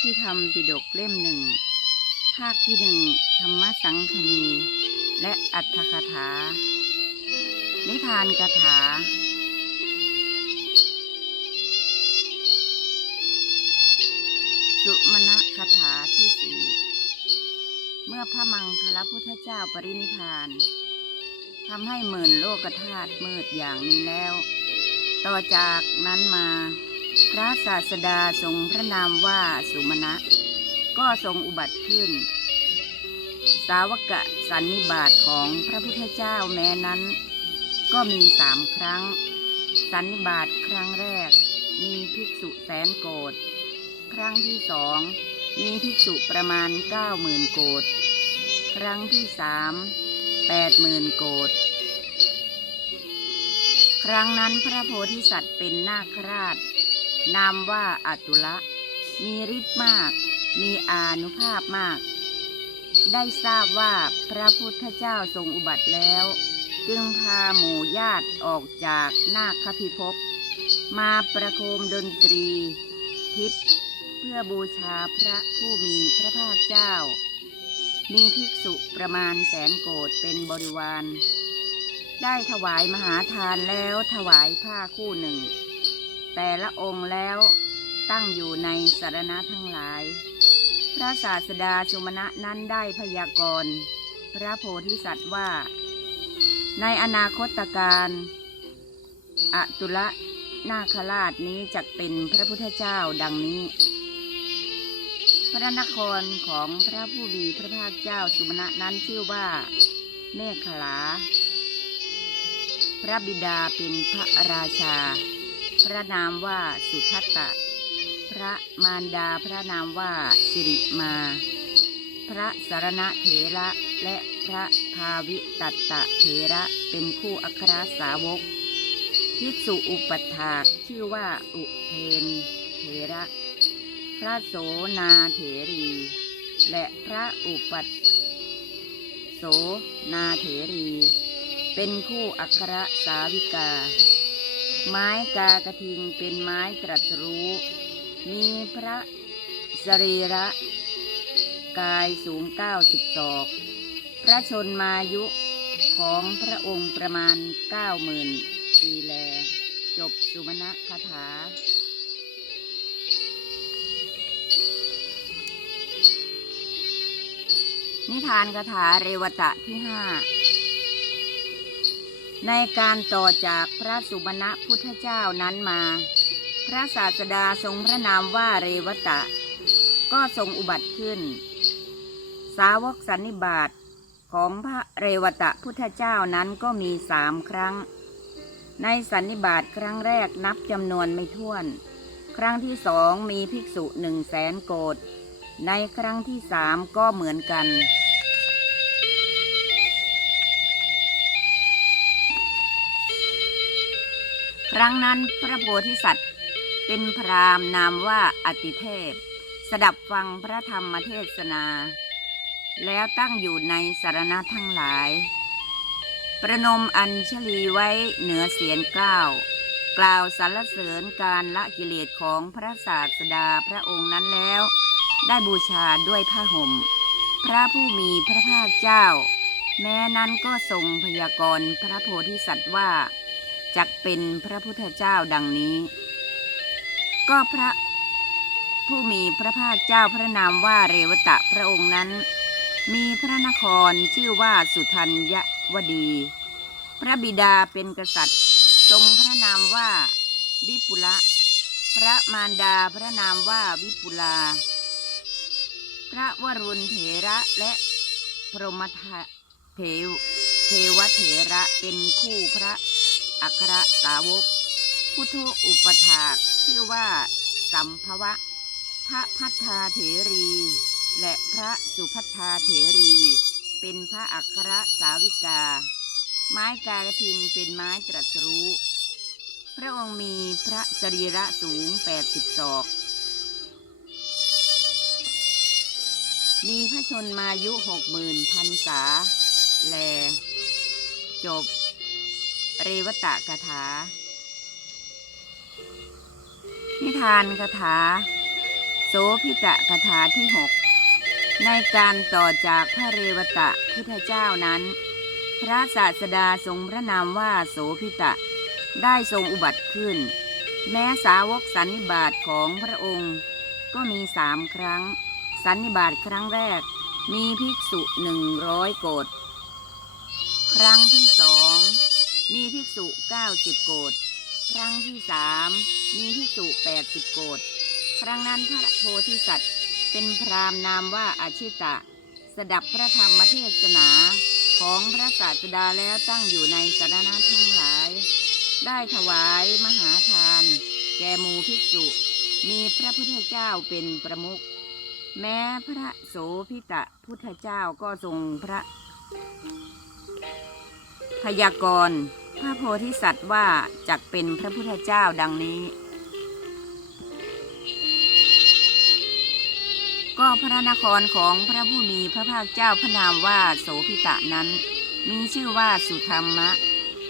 ธรรมปิฎกเล่มหนึ่ง ภาคที่หนึ่งธรรมสังคณี และอัตถคถา นิทานคถา สุมณคถาที่สี่เมื่อพระมังคลพุทธเจ้าปรินิพานทำให้หมื่นโลกธาตุมืดอย่างนี้แล้ว ต่อจากนั้นมา พระศาสดาทรงพระนามว่าสุมาณะ ก็ทรงอุบัติขึ้น สาวกะสันนิบาตของพระพุทธเจ้าแม้นั้น ก็มีสามครั้ง สันนิบาตครั้งแรก มีภิกษุแสนโกดครั้งที่สองมีภิกษุประมาณเก้าหมื่นโกดครั้งที่สามแปดหมื่นโกดครั้งนั้นพระโพธิสัตว์เป็นนาคราช นามว่าอัตุละ มีฤทธิ์มาก มีอานุภาพมาก ได้ทราบว่าพระพุทธเจ้าทรงอุบัติแล้ว จึงพาหมู่ญาติออกจากนาคพิภพมาประโคมดนตรีทิพย์เพื่อบูชาพระผู้มีพระภาคเจ้า มีภิกษุประมาณแสนโกดเป็นบริวาร ได้ถวายมหาทานแล้วถวายผ้าคู่หนึ่ง แต่ละองค์แล้วตั้งอยู่ในสารณะทั้งหลาย พระศาสดาสุมาณะนั้นได้พยากรณ์พระโพธิสัตว์ว่า ในอนาคตการอตุละนาคราชนี้จะเป็นพระพุทธเจ้าดังนี้ พระนครของพระผู้มีพระภาคเจ้าสุมณะนั้นชื่อว่าเมฆขลา พระบิดาเป็นพระราชา พระนามว่าสุทัตตะ พระมารดาพระนามว่าสิริมา พระสารณะเถระและพระภาวิตัตตะเถระเป็นคู่อัครสาวก ภิกษุอุปัฏฐากชื่อว่าอุเทนเถระ พระโสนาเถรี และพระอุปัฏโสนาเถรี เป็นคู่อัครสาวิกา ไม้กากระทิงเป็นไม้ตรัสรู้ มีพระสรีระ กายสูงเก้าสิบศอก พระชนมายุของพระองค์ประมาณเก้าหมื่นปีแล จบสุมาณะคาถานิทานคาถาเรวตะที่ห้า ในการต่อจากพระสุบรรณพุทธเจ้านั้นมา พระศาสดาทรงพระนามว่าเรวตะ ก็ทรงอุบัติขึ้น สาวกสันนิบาตของพระเรวตะพุทธเจ้านั้นก็มีสามครั้ง ในสันนิบาตครั้งแรกนับจำนวนไม่ถ้วน ครั้งที่สองมีภิกษุหนึ่งแสนโกดในครั้งที่สามก็เหมือนกัน ครั้งนั้นพระโพธิสัตว์ เป็นพรามนามว่าอติเทพ สดับฟังพระธรรมเทศนา แล้วตั้งอยู่ในสารณะทั้งหลาย ประนมอัญชลีไว้เหนือเสียนเก้าวกล่าวสรรเสริญการละกิเลสของพระศาสดาพระองค์นั้นแล้ว ได้บูชาด้วยผ้าห่ม พระผู้มีพระภาคเจ้า แม้นั้นก็ทรงพยากรณ์พระโพธิสัตว์ว่า จักเป็นพระพุทธเจ้าดังนี้ ก็พระผู้มีพระภาคเจ้าพระนามว่าเรวตะพระองค์นั้น มีพระนครชื่อว่าสุทัญยวดี พระบิดาเป็นกษัตริย์ ทรงพระนามว่าวิปุละ พระมารดาพระนามว่าวิปุลา พระวรุณเถระและพรหมทเทวเทวเถระเป็นคู่พระ อัครสาวก พุทธอุปถากชื่อว่า สัมภวะ พระพัฒธาเถรี และพระสุพัฒธาเถรี เป็นพระอัครสาวิกา ไม้กาลทิงเป็นไม้ตรัสรู้ พระองค์มีพระสรีระสูงแปดสิบศอกมีพระชนมายุหกหมื่นพันษา แล จบ เรวตะกถา นิทานคาถา โสพิตะคาถาที่หกในการต่อจากพระเรวตะพุทธเจ้านั้น พระศาสดาทรงพระนามว่าโสพิตะได้ทรงอุบัติขึ้น แม้สาวกสันนิบาตของพระองค์ ก็มีสามครั้ง สันนิบาตครั้งแรกมีภิกษุหนึ่งร้อยโกฏครั้งที่สอง มีภิกษุเก้าสิบโกฏครั้งที่สามมีภิกษุแปดสิบโกฏครั้งนั้นพระโพธิสัตว์ เป็นพรามนามว่าอาชิตะ สดับพระธรรมเทศนาของพระศาสดาแล้วตั้งอยู่ในสาระทั้งหลาย ได้ถวายมหาทาน แก่มูภิกษุ มีพระพุทธเจ้าเป็นประมุขแม้พระโสพิตะพุทธเจ้าก็ทรงพระ พยากรณ์พระโพธิสัตว์ว่าจักเป็นพระพุทธเจ้าดังนี้ ก็พระนครของพระผู้มีพระภาคเจ้าพระนามว่าโสพิตะนั้น มีชื่อว่าสุธรรมะ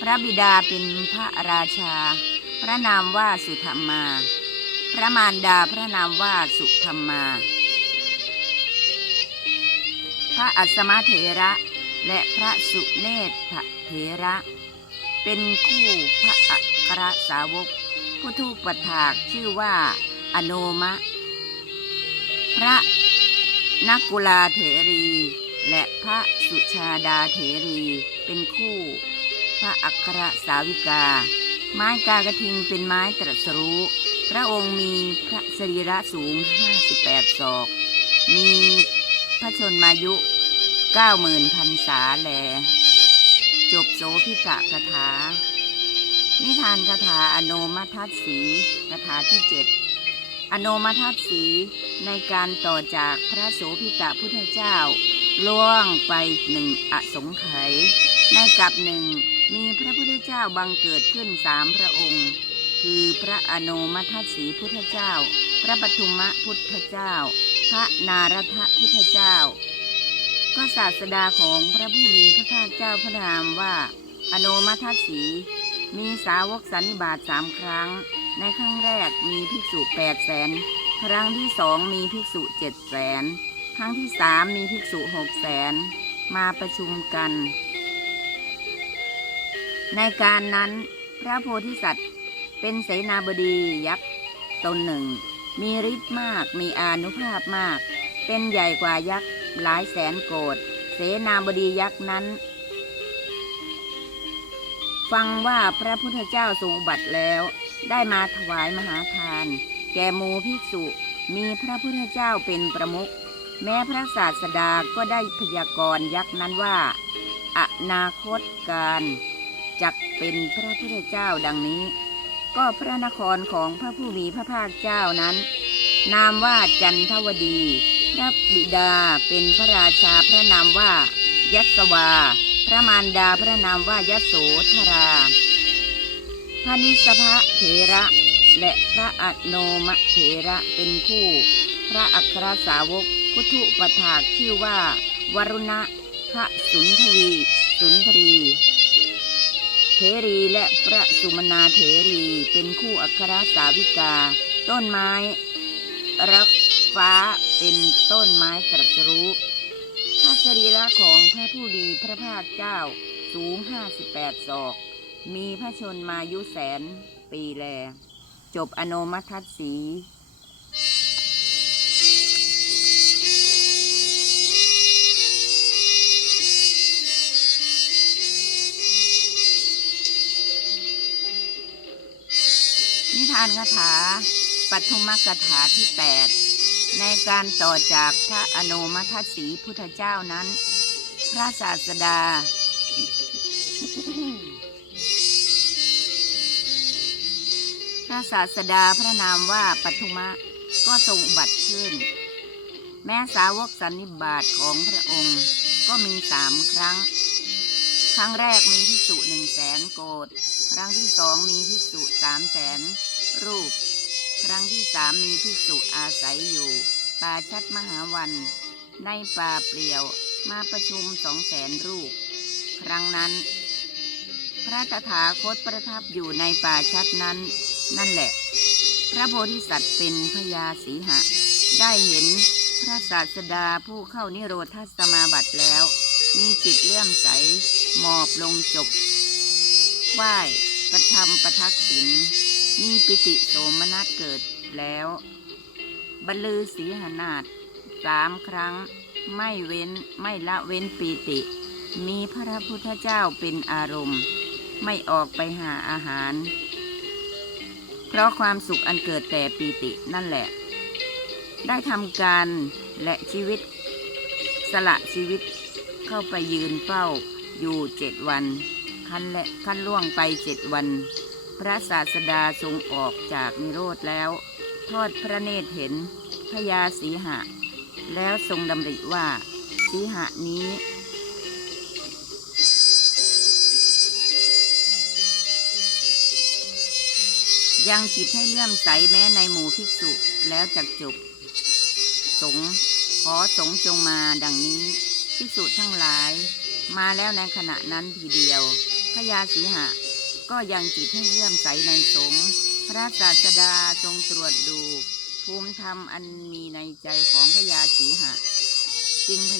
พระบิดาเป็นพระราชา พระนามว่าสุธรรมา พระมารดาพระนามว่าสุธรรมา พระอัสสมเถระ และพระสุเนธเถระ เป็นคู่พระอัครสาวก ผู้ทูปถากชื่อว่าอโนมะ พระนักกุลาเถรี และพระสุชาดาเถรี เป็นคู่พระอัครสาวิกา ไม้กากระทิงเป็นไม้ตรัสรู้ พระองค์มีพระสรีระสูง 58 ศอก มีพระชนมายุ 90,000พันษาแล จบโสพิกะคาถา นิทานคาถาอโนมัทัสสีคาถาที่เจ็ดอโนมัทัสสีในการต่อจากพระโสพิตะพุทธเจ้า ล่วงไปหนึ่งอสงไขยในกับหนึ่งมีพระพุทธเจ้าบังเกิดขึ้นสามพระองค์ คือพระอโนมัทัสสีพุทธเจ้า พระปทุมะพุทธเจ้า พระนารทะพุทธเจ้า ก็ศาสดาของพระผู้มีพระภาคเจ้าพระนามว่า อโนมัทัสสี มีสาวกสันนิบาตสามครั้ง ในครั้งแรกมีภิกษุแปดแสนครั้งที่สองมีภิกษุเจ็ดแสนครั้งที่สามมีภิกษุหกแสนมาประชุมกัน ในการนั้นพระโพธิสัตว์ เป็นเสนาบดียักษ์ตนหนึ่ง มีฤทธิ์มากมีอานุภาพมาก เป็นใหญ่กว่ายักษ์ หลายแสนโกดเสนาบดียักษ์นั้น ฟังว่าพระพุทธเจ้าทรงอุบัติแล้ว ได้มาถวายมหาทาน แก่มูภิกษุมีพระพุทธเจ้าเป็นประมุขแม้พระศาสดาก็ได้พยากรณ์ยักษ์นั้นว่า อนาคตการจักเป็นพระพุทธเจ้าดังนี้ ก็พระนครของพระผู้มีพระภาคเจ้านั้น นามว่าจันทวดี พระบิดาเป็นพระราชาพระนามว่า ยัสวา พระมารดาพระนามว่ายโสธรา พระนิสพะเถระ และพระอโนมเถระเป็นคู่ พระอัครสาวกพุทธุปถากชื่อว่าวรุณะพระสุนทวีสุนทรีเถรีและพระสุมนาเถรีเป็นคู่อัครสาวิกา ต้นไม้ รัก ฟ้าเป็นต้นไม้ตรัสรู้พระสรีระของพระผู้ดีพระภาคเจ้าสูงห้าสิบแปดศอก มีพระชนมายุแสน ปีแล จบอโนมัทัสสีนิทานคาถาปัทุมกถาที่แปด ในการต่อจากพระอโนมัทสีพุทธเจ้านั้น พระศาสดา พระศาสดาพระนามว่าปัทุมะก็ทรงบัติขึ้น แม้สาวกสันนิบาตของพระองค์ก็มีสามครั้ง ครั้งแรกมีภิกษุหนึ่งแสนโกดครั้งที่สองมีภิกษุสามแสนรูป ครั้งที่สามมีภิกษุอาศัยอยู่ ป่าชัดมหาวัน ในป่าเปลี่ยวมาประชุมสองแสนรูป ครั้งนั้น พระตถาคตประทับอยู่ในป่าชัดนั้น นั่นแหละ พระโพธิสัตว์เป็นพญาสีหะ ได้เห็นพระศาสดาผู้เข้านิโรธสมาบัติแล้ว มีจิตเลื่อมใสหมอบลงจบไหว้กระทำประทักษิณ มีปิติโสมนัสเกิดแล้ว บรรลือสีหนาฏสามครั้ง ไม่เว้นไม่ละเว้นปีติ มีพระพุทธเจ้าเป็นอารมณ์ ไม่ออกไปหาอาหาร เพราะความสุขอันเกิดแต่ปีตินั่นแหละ ได้ทำการและชีวิต สละชีวิตเข้าไปยืนเฝ้าอยู่เจ็ดวันขั้นและขั้นล่วงไปเจ็ดวัน ระศาสดาทรงออกจากนิโรธแล้ว ทอดพระเนตรเห็นพญาสีหะ แล้วทรงดำริว่าสีหะนี้ยังจิตให้เลื่อมใสแม้ในหมู่ภิกษุแล้วจักจบ สงขอสงจงมาดังนี้ภิกษุทั้งหลาย มาแล้วในขณะนั้นทีเดียวพญาสีหะ ก็ยังจิตให้เลื่อมใสในสงฆ์พระศาสดาทรงตรวจดู ภูมิธรรมอันมีในใจของพญาสีหะ จึง